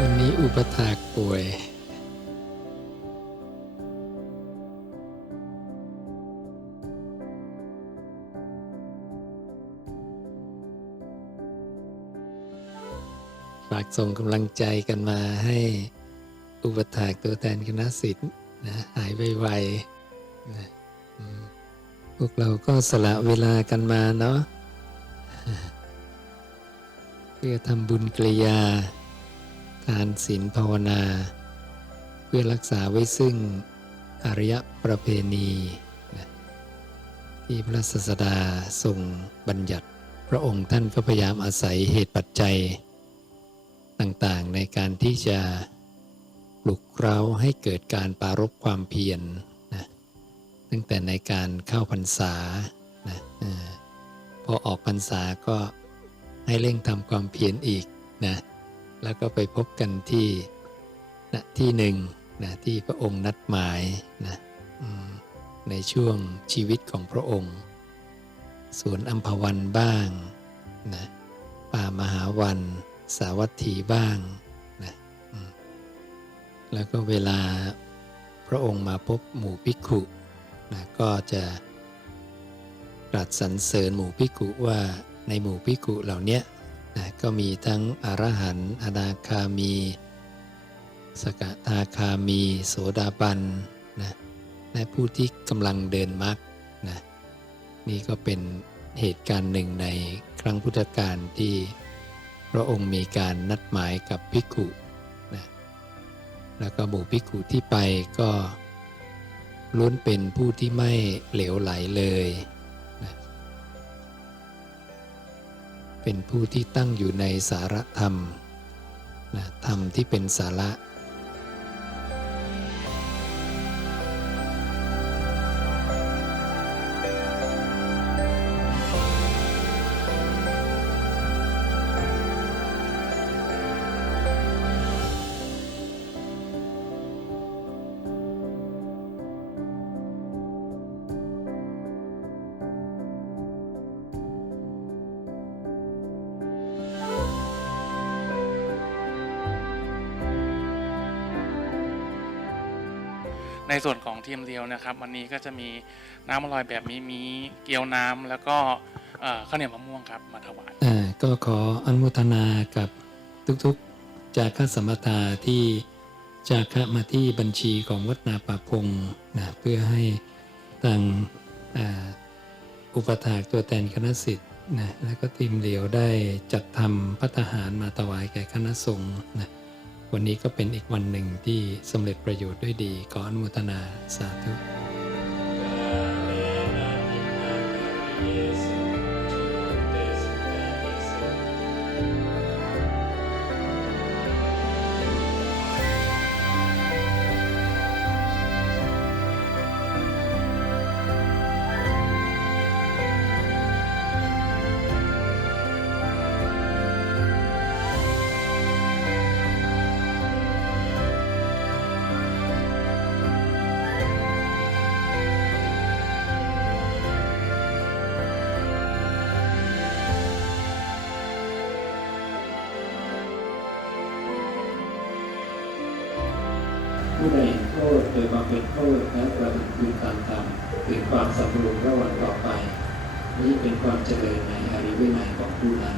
วันนี้อุปถากป่วย ฝากส่งกำลังใจกันมาให้อุปถากตัวแทนคณะสิทธิ์นะหายไวๆนะพวกเราก็สละเวลากันมาเนาะเพื่อทำบุญกริยา ทานศีลภาวนา เพื่อรักษาไว้ซึ่งอริยประเพณีนะที่พระศาสดาทรงบัญญัติพระองค์ท่านก็พยายามอาศัยเหตุปัจจัย ต่างๆในการที่จะปลุกเราให้เกิดการปรารบความเพียรนะตั้งแต่ในการเข้าพรรษานะพอออกพรรษาก็ให้เร่งทำความเพียรอีกนะ แล้วก็ไปพบกันที่ณที่หนึ่งนะที่พระองค์นัดหมายนะในช่วงชีวิตของพระองค์สวนอัมพวันบ้างนะป่ามหาวันสาวัตถีบ้างนะแล้วก็เวลาพระองค์มาพบหมู่ภิกขุนะก็จะตรัสสรรเสริญหมู่ภิกขุว่าในหมู่ภิกขุเหล่านี้ นะก็มีทั้งอรหันต์อนาคามี สกทาคามี โสดาบันนะและผู้ที่กำลังเดินมรรคนะนี่ก็เป็นเหตุการณ์หนึ่งในครั้งพุทธกาลที่พระองค์มีการนัดหมายกับภิกขุนะแล้วก็หมู่ภิกขุที่ไปก็ล้วนเป็นผู้ที่ไม่เหลวไหลเลย เป็นผู้ที่ตั้งอยู่ในสารธรรมนะธรรมที่เป็นสาระ ในส่วนของทีมเรียวนะครับ วันนี้ก็จะมีน้ำอร่อยแบบนี้มีเกี๊ยวน้ำแล้วก็ข้าวเหนียวมะม่วงครับมาถวายก็ขออนุโมทนากับทุกๆ จากข้าสมทาที่จากข้ามาที่บัญชีของวัดนาป่าพงนะเพื่อให้ทางอุปถากตัวแทนคณะสิทธิ์นะแล้วก็ทีมเหลียวได้จัดทำพัตตาหารมาถวายแก่คณะสงฆ์นะ วันนี้ก็เป็นอีกวันหนึ่งที่สำเร็จประโยชน์ด้วยดีขออนุโมทนาสาธุ ผู้ใดเห็นโทษโดยความเป็นโทษและประพฤติคือตามธรรมถึงความสำรวมระหว่างต่อไป นี้เป็นความเจริญในอริยวินัยของผู้นั้น